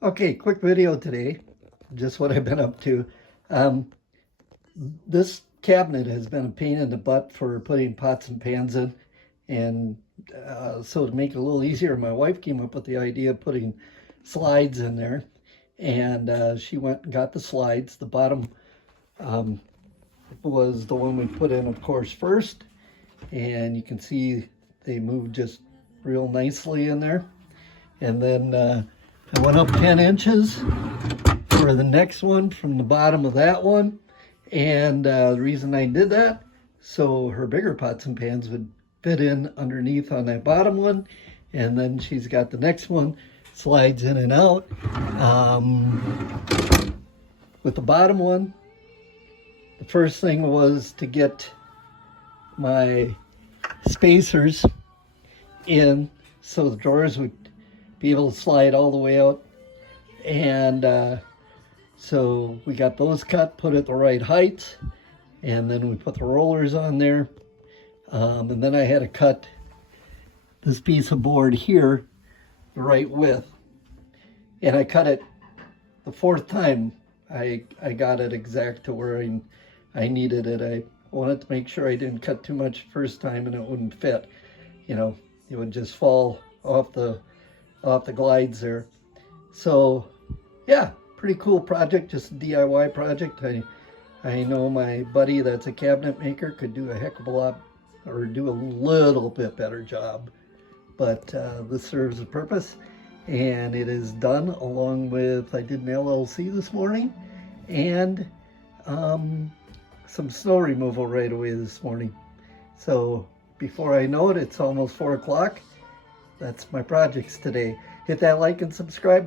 Okay, quick video today, just what I've been up to. Um, this cabinet has been a pain in the butt for putting pots and pans in, and so to make it a little easier, my wife came up with the idea of putting slides in there, and she went and got the slides. The bottom um, was the one we put in, of course, first, and you can see they moved just real nicely in there. And then I went up 10 inches for the next one from the bottom of that one. And the reason I did that, so her bigger pots and pans would fit in underneath on that bottom one. And then she's got the next one, slides in and out. With the bottom one, the first thing was to get my spacers in so the drawers would be able to slide all the way out. And so we got those cut, put at the right height, and then we put the rollers on there. And then I had to cut this piece of board here the right width. And I cut it the fourth time. I got it exact to where I needed it. I wanted to make sure I didn't cut too much first time and it wouldn't fit. You know, it would just fall off the glides there. So yeah, pretty cool project, just a DIY project. I know my buddy that's a cabinet maker could do a heck of a lot, or do a little bit better job, but this serves a purpose, and it is done along with, I did an LLC this morning, and some snow removal right away this morning. So before I know it, it's almost 4 o'clock. That's my projects today. Hit that like and subscribe.